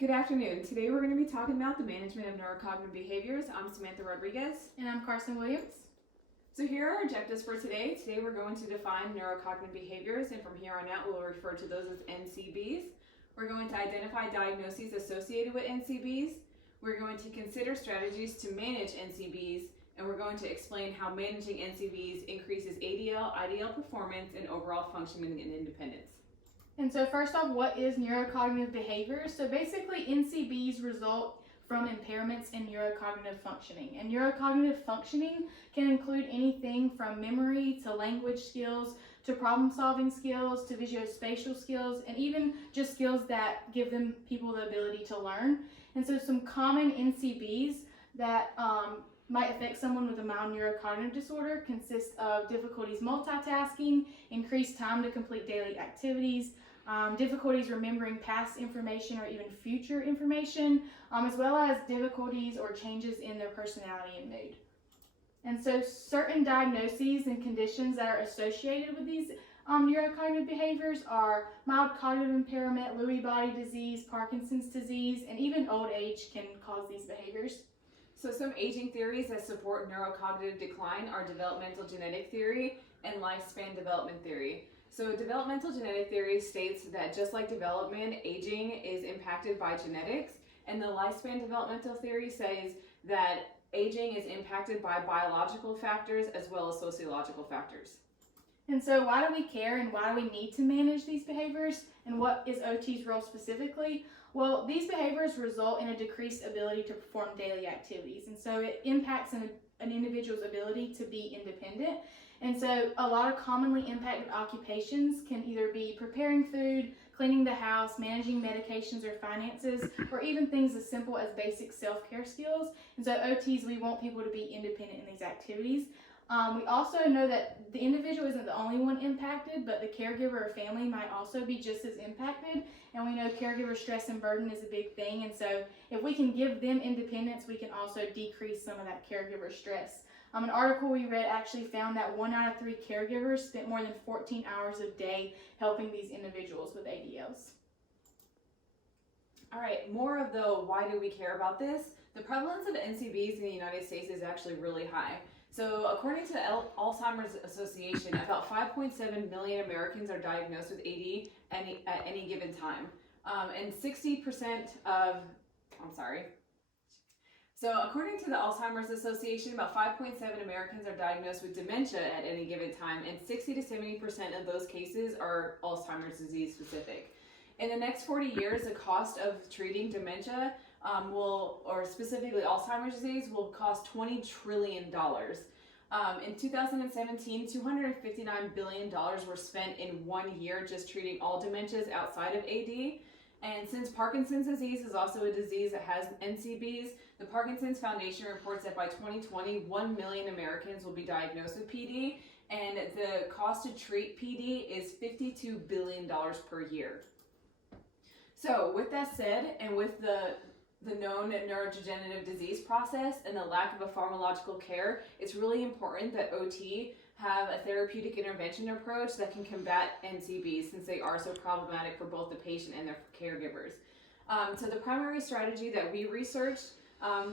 Good afternoon. Today we're going to be talking about the management of neurocognitive behaviors. I'm Samantha Rodriguez. And I'm Carson Williams. So here are our objectives for today. Today we're going to define neurocognitive behaviors, and from here on out we'll refer to those as NCBs. We're going to identify diagnoses associated with NCBs. We're going to consider strategies to manage NCBs, and we're going to explain how managing NCBs increases ADL, IDL performance, and overall functioning and independence. And so first off, what is neurocognitive behaviors? So basically NCBs result from impairments in neurocognitive functioning. And neurocognitive functioning can include anything from memory to language skills to problem-solving skills to visuospatial skills, and even just skills that give them people the ability to learn. And so some common NCBs that might affect someone with a mild neurocognitive disorder consist of difficulties multitasking, increased time to complete daily activities, difficulties remembering past information or even future information, as well as difficulties or changes in their personality and mood. And so certain diagnoses and conditions that are associated with these neurocognitive behaviors are mild cognitive impairment, Lewy body disease, Parkinson's disease, and even old age can cause these behaviors. So some aging theories that support neurocognitive decline are developmental genetic theory and lifespan development theory. So developmental genetic theory states that just like development, aging is impacted by genetics, and the lifespan developmental theory says that aging is impacted by biological factors as well as sociological factors. And so why do we care and why do we need to manage these behaviors, and what is OT's role specifically? Well, these behaviors result in a decreased ability to perform daily activities, and so it impacts an individual's ability to be independent. And so a lot of commonly impacted occupations can either be preparing food, cleaning the house, managing medications or finances, or even things as simple as basic self-care skills. And so OTs, we want people to be independent in these activities. We also know that the individual isn't the only one impacted, but the caregiver or family might also be just as impacted. And we know caregiver stress and burden is a big thing. And so if we can give them independence, we can also decrease some of that caregiver stress. An article we read actually found that 1 out of 3 caregivers spent more than 14 hours a day helping these individuals with ADLs. All right, more of the why do we care about this? The prevalence of NCBs in the United States is actually really high. So according to the Alzheimer's Association, about 5.7 million Americans are diagnosed with AD at any given time. And 60% of, So according to the Alzheimer's Association, about 5.7 Americans are diagnosed with dementia at any given time, and 60 to 70% of those cases are Alzheimer's disease specific. In the next 40 years, the cost of treating dementia or specifically Alzheimer's disease, will cost $20 trillion. In 2017, $259 billion were spent in 1 year just treating all dementias outside of AD. And since Parkinson's disease is also a disease that has NCBs, the Parkinson's Foundation reports that by 2020, 1 million Americans will be diagnosed with PD, and the cost to treat PD is $52 billion per year. So with that said, and with the known neurodegenerative disease process and the lack of a pharmacological care, it's really important that OT have a therapeutic intervention approach that can combat NCBs, since they are so problematic for both the patient and their caregivers. So the primary strategy that we researched,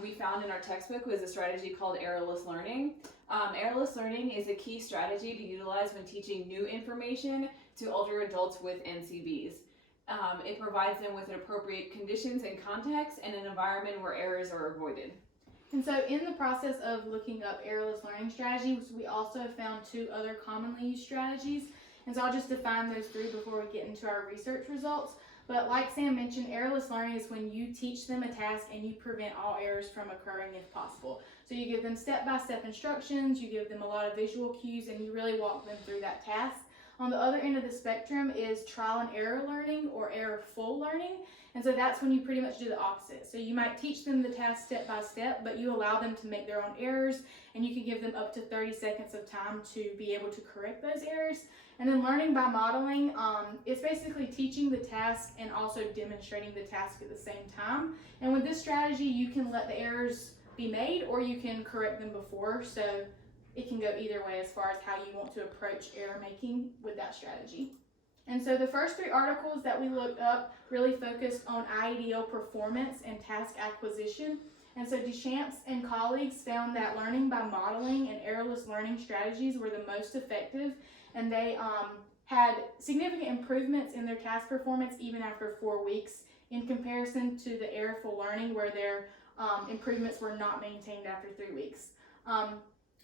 we found in our textbook, was a strategy called errorless learning. Errorless learning is a key strategy to utilize when teaching new information to older adults with NCBs. It provides them with appropriate conditions and context and an environment where errors are avoided. And so in the process of looking up errorless learning strategies, we also found 2 other commonly used strategies. And so I'll just define those 3 before we get into our research results. But like Sam mentioned, errorless learning is when you teach them a task and you prevent all errors from occurring if possible. So you give them step-by-step instructions, you give them a lot of visual cues, and you really walk them through that task. On the other end of the spectrum is trial and error learning, or error-full learning. And so that's when you pretty much do the opposite. So you might teach them the task step by step, but you allow them to make their own errors, and you can give them up to 30 seconds of time to be able to correct those errors. And then learning by modeling, it's basically teaching the task and also demonstrating the task at the same time. And with this strategy, you can let the errors be made, or you can correct them before. So it can go either way as far as how you want to approach error making with that strategy. And so the first 3 articles that we looked up really focused on IEDL performance and task acquisition. And so Deschamps and colleagues found that learning by modeling and errorless learning strategies were the most effective, and they had significant improvements in their task performance even after 4 weeks in comparison to the errorful learning, where their improvements were not maintained after 3 weeks.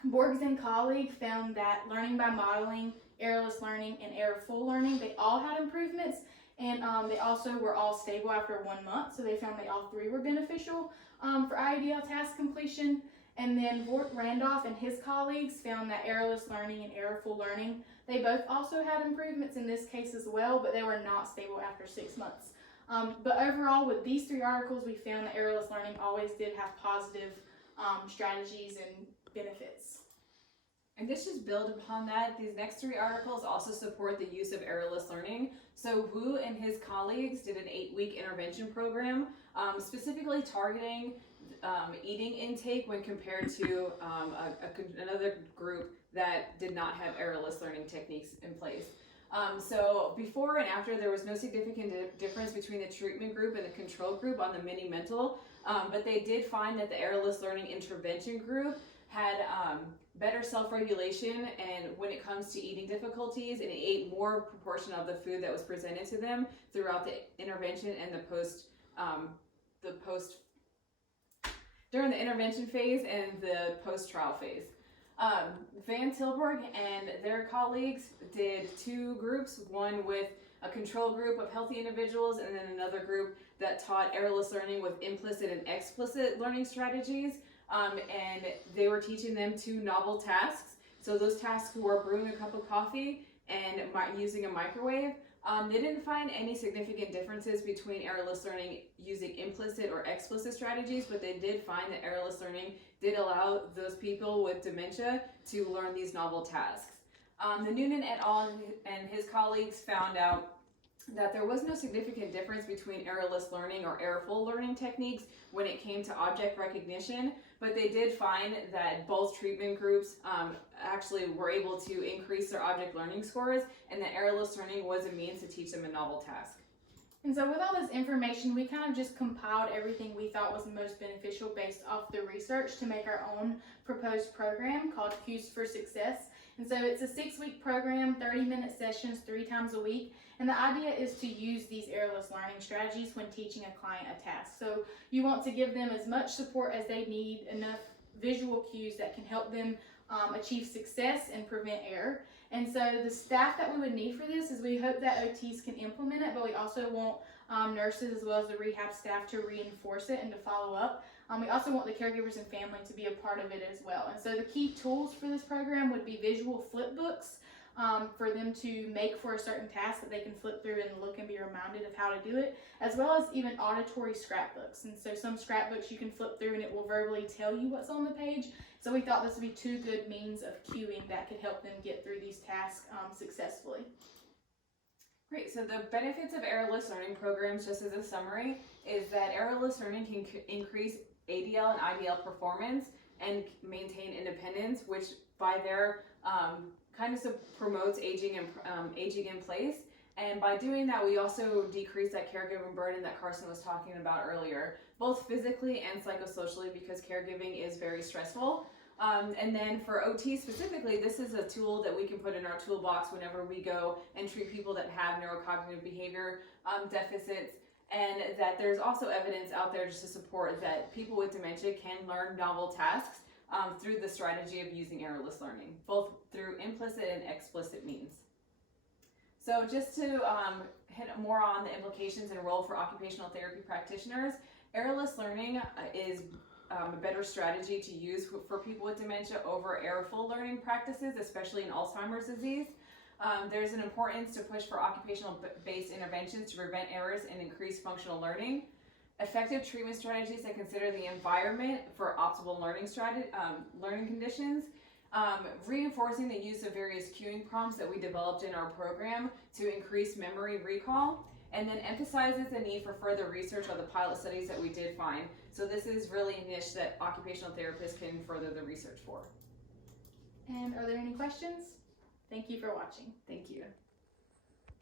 Borges and colleague found that learning by modeling, errorless learning, and errorful learning, they all had improvements, and they also were all stable after 1 month, so they found that all 3 were beneficial for IEDL task completion. And then Randolph and his colleagues found that errorless learning and errorful learning, they both also had improvements in this case as well, but they were not stable after 6 months. But overall, with these 3 articles, we found that errorless learning always did have positive strategies and benefits. And this just build upon that. These next 3 articles also support the use of errorless learning. So Wu and his colleagues did an 8-week intervention program, specifically targeting eating intake when compared to another group that did not have errorless learning techniques in place. So before and after, there was no significant difference between the treatment group and the control group on the mini-mental, but they did find that the errorless learning intervention group had better self-regulation, and when it comes to eating difficulties, and it ate more proportion of the food that was presented to them throughout the intervention and during the intervention phase and the post-trial phase. Van Tilburg and their colleagues did 2 groups, one with a control group of healthy individuals and then another group that taught errorless learning with implicit and explicit learning strategies. And they were teaching them 2 novel tasks. So those tasks were brewing a cup of coffee and using a microwave. They didn't find any significant differences between errorless learning using implicit or explicit strategies, but they did find that errorless learning did allow those people with dementia to learn these novel tasks. The Noonan et al. And his colleagues found out that there was no significant difference between errorless learning or errorful learning techniques when it came to object recognition, but they did find that both treatment groups actually were able to increase their object learning scores, and that errorless learning was a means to teach them a novel task. And so with all this information, we kind of just compiled everything we thought was most beneficial based off the research to make our own proposed program called Cues for Success. And so it's a 6-week program, 30-minute sessions 3 times a week. And the idea is to use these errorless learning strategies when teaching a client a task. So you want to give them as much support as they need, enough visual cues that can help them achieve success and prevent error. And so the staff that we would need for this is, we hope that OTs can implement it, but we also want nurses as well as the rehab staff to reinforce it and to follow up. We also want the caregivers and family to be a part of it as well. And so the key tools for this program would be visual flip books for them to make for a certain task that they can flip through and look and be reminded of how to do it, as well as even auditory scrapbooks. And so some scrapbooks you can flip through and it will verbally tell you what's on the page. So we thought this would be 2 good means of cueing that could help them get through these tasks successfully. Great, so the benefits of errorless learning programs, just as a summary, is that errorless learning can increase ADL and IDL performance and maintain independence, which by their kind of promotes aging in place. And by doing that, we also decrease that caregiving burden that Carson was talking about earlier, both physically and psychosocially, because caregiving is very stressful. And then for OT specifically, this is a tool that we can put in our toolbox whenever we go and treat people that have neurocognitive behavior deficits, and that there's also evidence out there just to support that people with dementia can learn novel tasks through the strategy of using errorless learning, both through implicit and explicit means. So just to hit more on the implications and role for occupational therapy practitioners, errorless learning is a better strategy to use for people with dementia over errorful learning practices, especially in Alzheimer's disease. There's an importance to push for occupational-based interventions to prevent errors and increase functional learning. Effective treatment strategies that consider the environment for optimal learning conditions. Reinforcing the use of various cueing prompts that we developed in our program to increase memory recall. And then emphasizes the need for further research on the pilot studies that we did find. So this is really a niche that occupational therapists can further the research for. And are there any questions? Thank you for watching. Thank you.